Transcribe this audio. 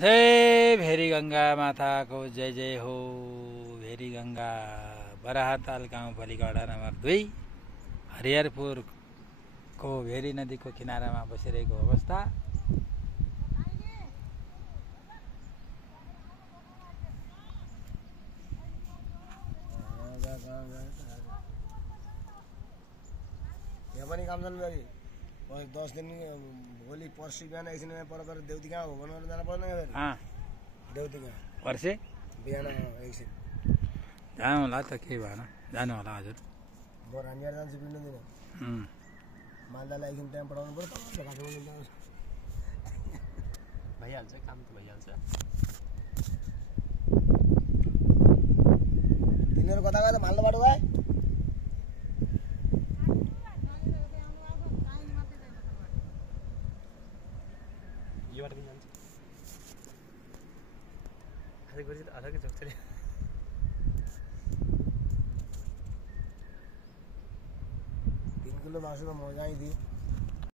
जय very Ganga माताको जय जय हो। Very Ganga बराहताल गाउँ बलिगडा नम्बर 2 हरिहरपुरको भेरी नदीको किनारामा बसिरहेको अवस्था। यहाँ पनि काम छन् गरी 10 दिन भोलि पर्सि बिहान एकछिन पर देउती कहाँ हो भन्नु जानु पर्दैन देउती कहाँ पर्सि बिहान एकछिन जानु होला त के भएन जानु होला हजुर म रामबिहार जान्छु पिन्नु दिन मालदालाई एकछिन टाइम पठाउनु पर्यो भइहाल्छ काम त भइहाल्छ। तिनीहरू कता गयो त मालदा बाटो गए यो बाटो पनि जान्छ आधा गरी त आधाकै जोक्छ रे 3 किलो मासुमा म जाइदिएँ।